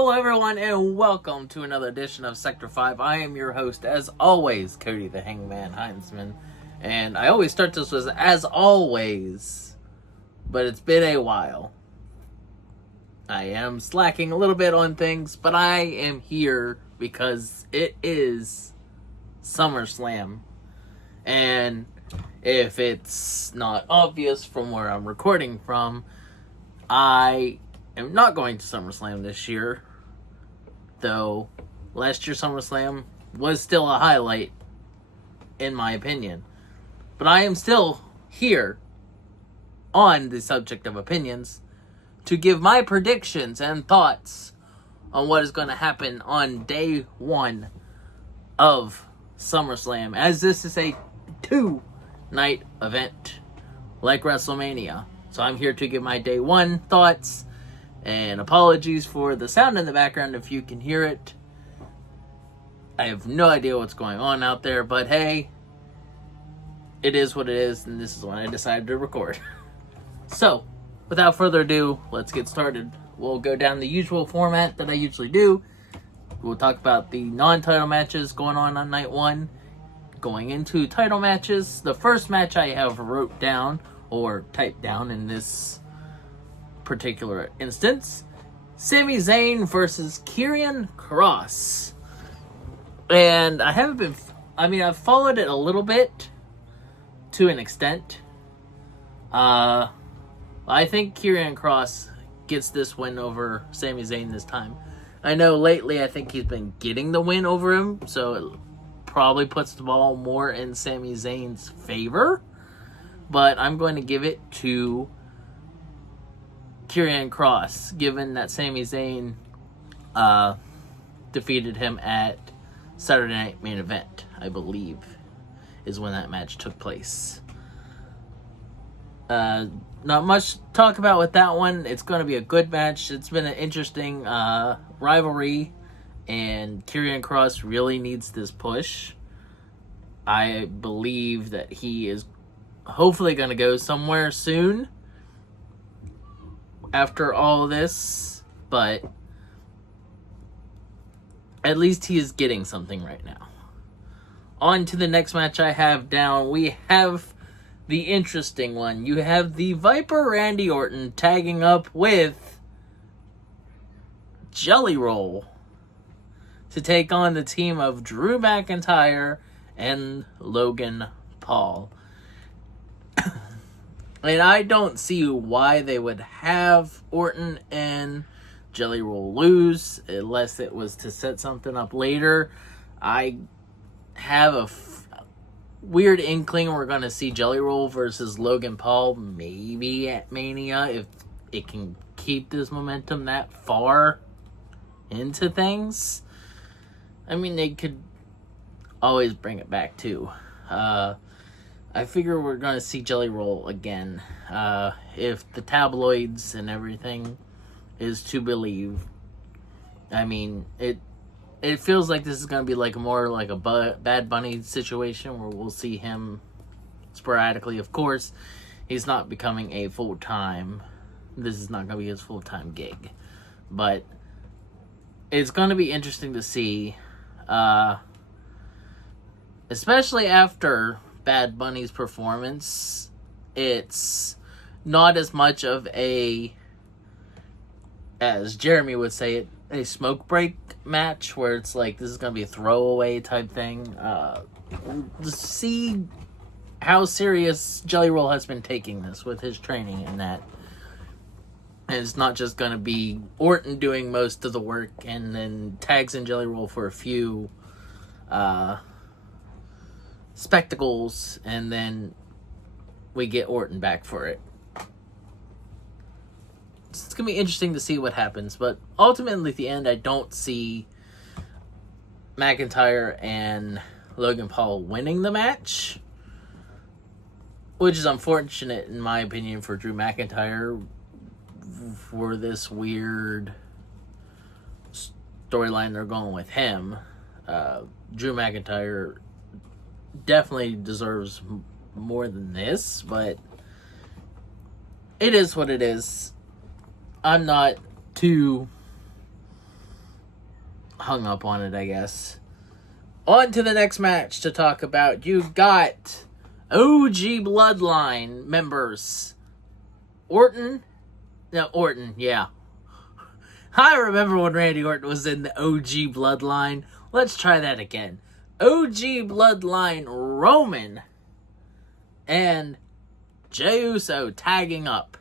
Hello everyone and welcome to another edition of Sector 5. I am your host, as always, Cody the Hangman Heinzman. And I always start this with as always, but it's been a while. I am slacking a little bit on things, but I am here because it is Summerslam. And if it's not obvious from where I'm recording from, I am not going to SummerSlam this year, though last year's SummerSlam was still a highlight, in my opinion. But I am still here on the subject of opinions to give my predictions and thoughts on what is going to happen on day one of SummerSlam, as this is a two-night event like WrestleMania. So I'm here to give my day one thoughts, and apologies for the sound in the background if you can hear it. I have no idea what's going on out there, but hey, it is what it is, and this is when I decided to record. So, without further ado, let's get started. We'll go down the usual format that I usually do. We'll talk about the non-title matches going on night one. Going into title matches, the first match I have wrote down, or typed down in this particular instance, Sami Zayn versus Karrion Kross. And I've followed it a little bit, to an extent. I think Karrion Kross gets this win over Sami Zayn this time. I know lately I think he's been getting the win over him, so it probably puts the ball more in Sami Zayn's favor. But I'm going to give it to Karrion Kross, given that Sami Zayn defeated him at Saturday Night Main Event, I believe, is when that match took place. Not much to talk about with that one. It's going to be a good match. It's been an interesting rivalry, and Karrion Kross really needs this push. I believe that he is hopefully going to go somewhere soon after all of this, but at least he is getting something right now. On to the next match I have down. We have the interesting one. You have the Viper Randy Orton tagging up with Jelly Roll to take on the team of Drew McIntyre and Logan Paul. And I don't see why they would have Orton and Jelly Roll lose, unless it was to set something up later. I have a weird inkling we're going to see Jelly Roll versus Logan Paul, maybe at Mania, if it can keep this momentum that far into things. I mean, they could always bring it back too. I figure we're going to see Jelly Roll again. If the tabloids and everything is to believe. I mean, it feels like this is going to be like more like a Bad Bunny situation where we'll see him sporadically. Of course, he's not becoming a full-time. This is not going to be his full-time gig. But it's going to be interesting to see. Especially after Bad Bunny's performance, it's not as much of a, as Jeremy would say it, a smoke break match where it's like this is going to be a throwaway type thing. To see how serious Jelly Roll has been taking this with his training and that. And it's not just going to be Orton doing most of the work and then tags in Jelly Roll for a few spectacles, and then we get Orton back for it. It's going to be interesting to see what happens, but ultimately at the end, I don't see McIntyre and Logan Paul winning the match, which is unfortunate in my opinion for Drew McIntyre for this weird storyline they're going with him. Drew McIntyre definitely deserves more than this, but it is what it is. I'm not too hung up on it, I guess. On to the next match to talk about. You got OG Bloodline members. Orton, yeah. I remember when Randy Orton was in the OG Bloodline. Let's try that again. OG Bloodline Roman and Jey Uso tagging up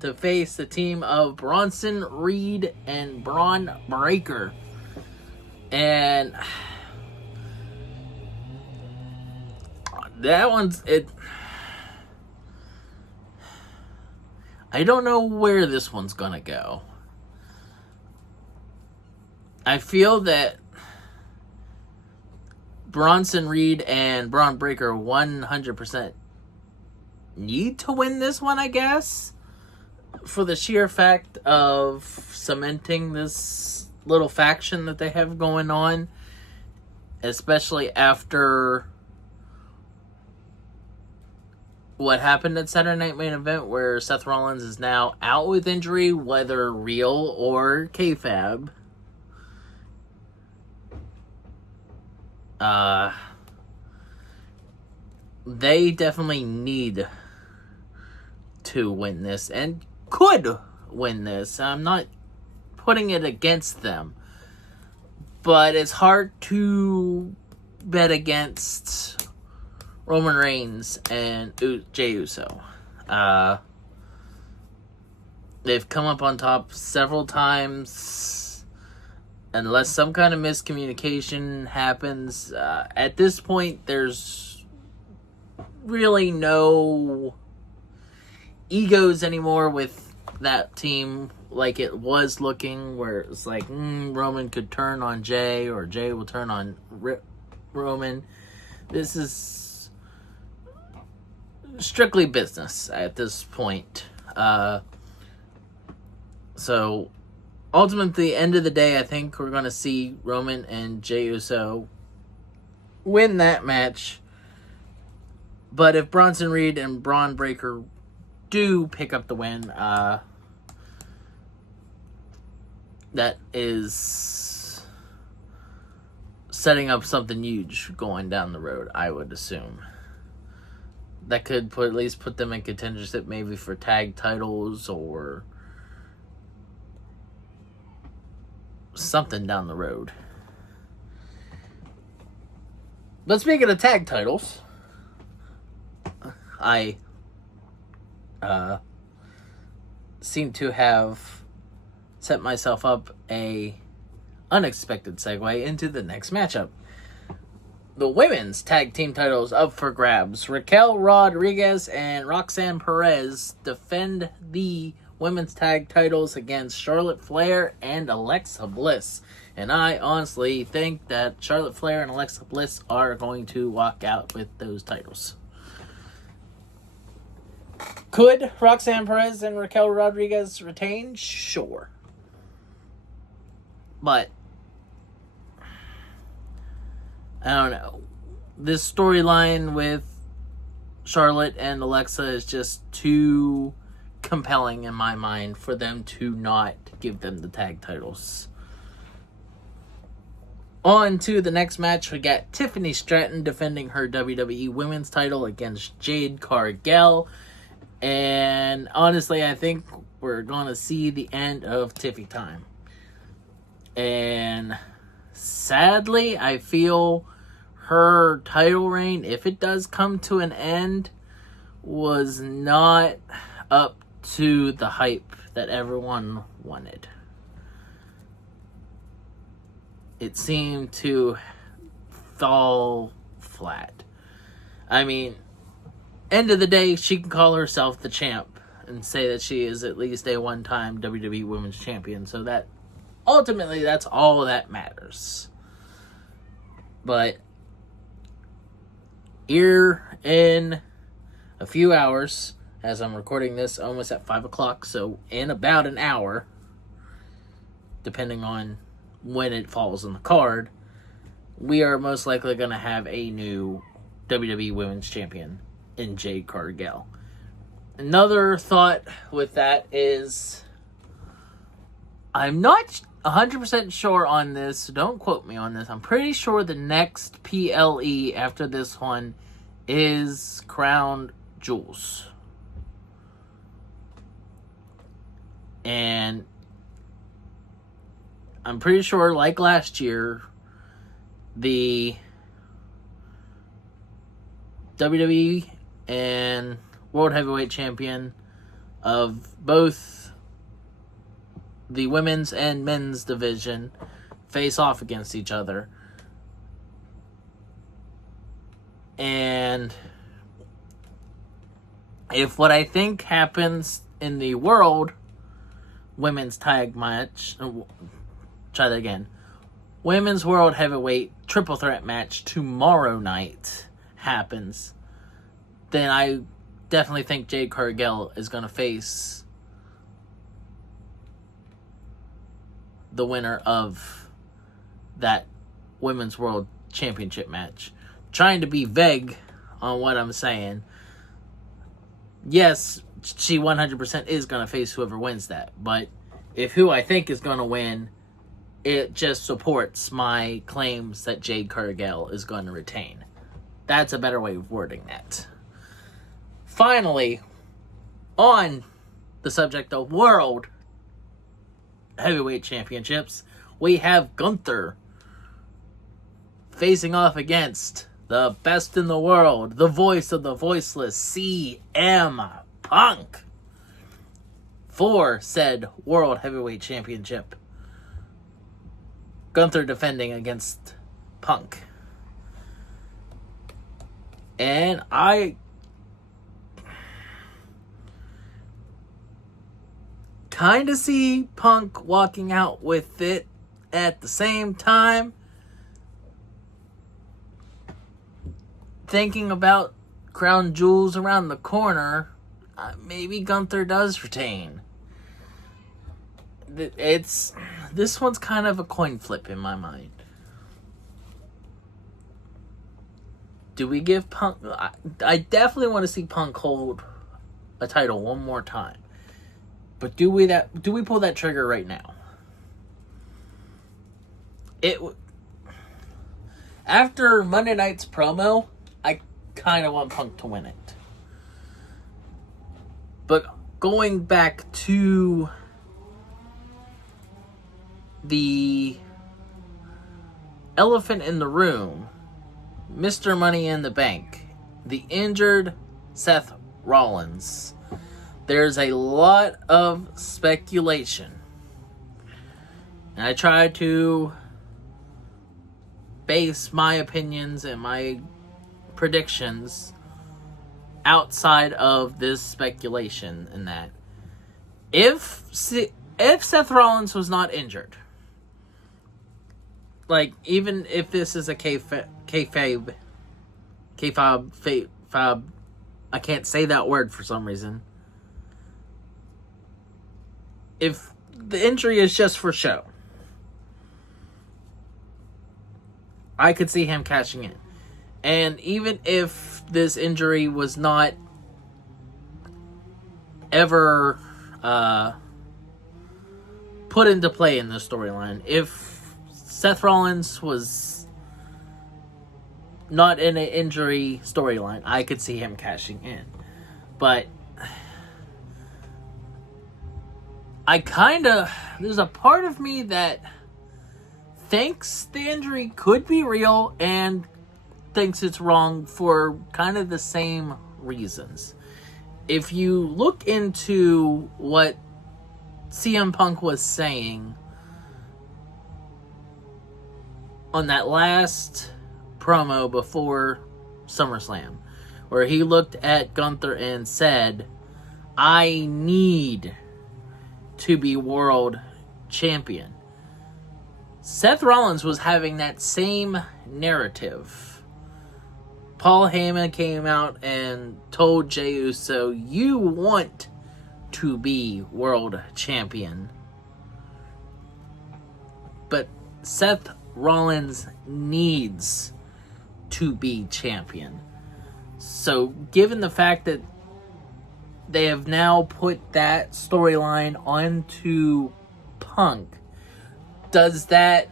to face the team of Bronson, Reed, and Bron Breakker. And that one's it. I don't know where this one's gonna go. I feel that Bronson, Reed, and Bron Breakker 100% need to win this one, I guess, for the sheer fact of cementing this little faction that they have going on, especially after what happened at Saturday Night Main Event, where Seth Rollins is now out with injury, whether real or kayfabe. They definitely need to win this and could win this. I'm not putting it against them, but it's hard to bet against Roman Reigns and Jey Uso. They've come up on top several times. Unless some kind of miscommunication happens, at this point, there's really no egos anymore with that team like it was looking, where it's like, Roman could turn on Jey, or Jey will turn on Roman. This is strictly business at this point. So ultimately, end of the day, I think we're going to see Roman and Jey Uso win that match. But if Bronson Reed and Bron Breakker do pick up the win, that is setting up something huge going down the road, I would assume. That could at least put them in contendership maybe for tag titles or something down the road. But speaking of tag titles, I seem to have set myself up a unexpected segue into the next matchup. The women's tag team titles up for grabs. Raquel Rodriguez and Roxanne Perez defend the women's tag titles against Charlotte Flair and Alexa Bliss. And I honestly think that Charlotte Flair and Alexa Bliss are going to walk out with those titles. Could Roxanne Perez and Raquel Rodriguez retain? Sure. But I don't know. This storyline with Charlotte and Alexa is just too compelling in my mind for them to not give them the tag titles. On to the next match, we got Tiffany Stratton defending her WWE Women's title against Jade Cargill. And honestly, I think we're going to see the end of Tiffy time. And sadly, I feel her title reign, if it does come to an end, was not up to the hype that everyone wanted. It seemed to fall flat. I mean, end of the day, she can call herself the champ and say that she is at least a one-time WWE Women's Champion. So that, ultimately, that's all that matters. But here in a few hours, as I'm recording this almost at 5 o'clock, so in about an hour, depending on when it falls on the card, we are most likely going to have a new WWE Women's Champion in Jade Cargill. Another thought with that is, I'm not 100% sure on this, so don't quote me on this. I'm pretty sure the next PLE after this one is Crown Jewels. And I'm pretty sure, like last year, the WWE and World Heavyweight Champion of both the women's and men's division face off against each other. And if what I think happens in the World Women's Tag Match, try that again, Women's World Heavyweight Triple Threat Match tomorrow night happens, then I definitely think Jade Cargill is going to face the winner of that Women's World Championship match. Trying to be vague on what I'm saying. Yes, she 100% is going to face whoever wins that. But if who I think is going to win, it just supports my claims that Jade Cargill is going to retain. That's a better way of wording that. Finally, on the subject of World Heavyweight Championships, we have Gunther facing off against the best in the world, the voice of the voiceless, CM Punk, for said World Heavyweight Championship. Gunther defending against Punk. And I kind of see Punk walking out with it at the same time. Thinking about Crown Jewels around the corner, maybe Gunther does retain. This one's kind of a coin flip in my mind. Do we give Punk... I definitely want to see Punk hold a title one more time. But do we pull that trigger right now? After Monday night's promo, I kind of want Punk to win it. But going back to the elephant in the room, Mr. Money in the Bank, the injured Seth Rollins. There's a lot of speculation. And I try to base my opinions and my predictions outside of this speculation and that. If Seth Rollins was not injured, like, even if this is a kayfabe, I can't say that word for some reason. If the injury is just for show, I could see him cashing in. And even if this injury was not ever put into play in the storyline, if Seth Rollins was not in an injury storyline, I could see him cashing in. But there's a part of me that thinks the injury could be real and thinks it's wrong for kind of the same reasons. If you look into what CM Punk was saying on that last promo before SummerSlam, where he looked at Gunther and said, I need to be world champion. Seth Rollins was having that same narrative. Paul Heyman came out and told Jey Uso, you want to be world champion. But Seth Rollins needs to be champion. So, given the fact that they have now put that storyline onto Punk, does that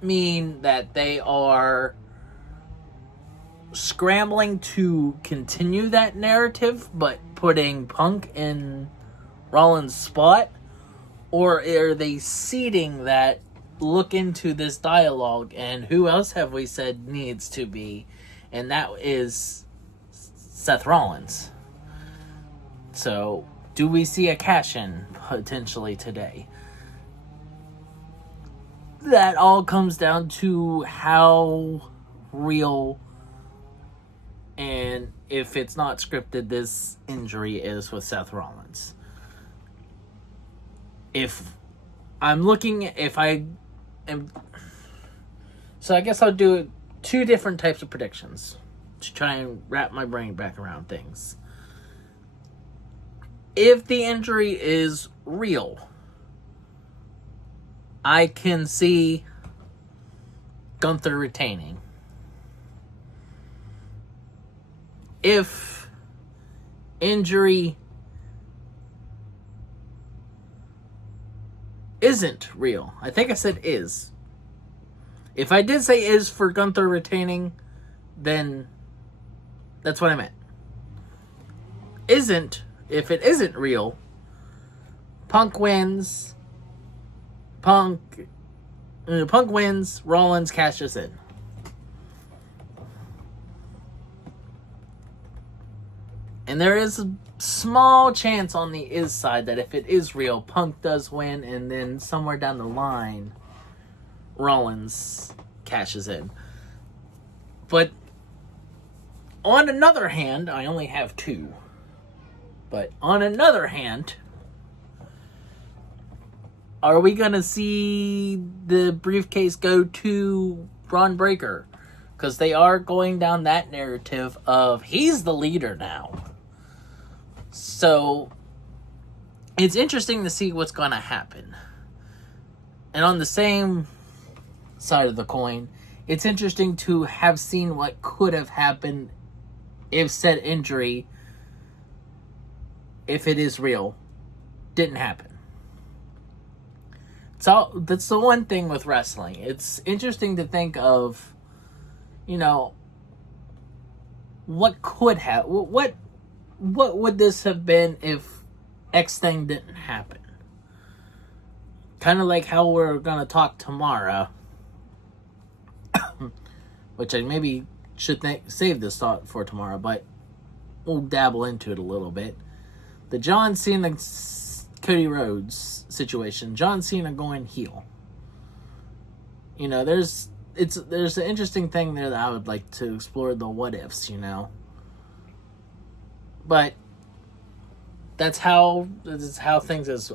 mean that they are scrambling to continue that narrative but putting Punk in Rollins' spot? Or are they seeding that, look into this dialogue, and who else have we said needs to be? And that is Seth Rollins. So, do we see a cash-in potentially today? That all comes down to how real, and if it's not scripted, this injury is with Seth Rollins. So I guess I'll do two different types of predictions to try and wrap my brain back around things. If the injury is real, I can see Gunther retaining. If injury isn't real, I think I said is. If I did say is for Gunther retaining, then that's what I meant. Isn't, if it isn't real, Punk wins. Punk wins, Rollins cashes in. And there is a small chance on the is side that if it is real, Punk does win, and then somewhere down the line, Rollins cashes in. But on another hand, I only have two. But on another hand, are we going to see the briefcase go to Bron Breakker? Because they are going down that narrative of he's the leader now. So it's interesting to see what's going to happen. And on the same side of the coin, it's interesting to have seen what could have happened if said injury, if it is real, didn't happen. So that's the one thing with wrestling. It's interesting to think of, what could have, what would this have been if X thing didn't happen? Kind of like how we're going to talk tomorrow, which I maybe should save this thought for tomorrow, but we'll dabble into it a little bit. The John Cena Cody Rhodes situation, John Cena going heel. There's an interesting thing there that I would like to explore, the what ifs, But that's how things is.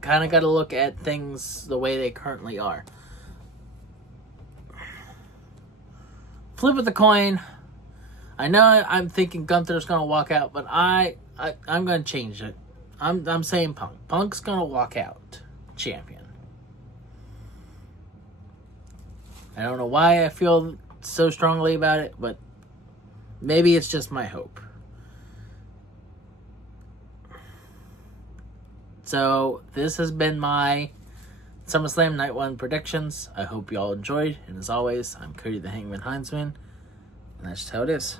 Kind of got to look at things the way they currently are. Flip of the coin. I know I'm thinking Gunther's going to walk out, but I'm going to change it. I'm saying Punk. Punk's going to walk out champion. I don't know why I feel so strongly about it, but maybe it's just my hope. So, this has been my SummerSlam Night 1 predictions. I hope you all enjoyed. And as always, I'm Cody the Hangman Heinzman. And that's just how it is.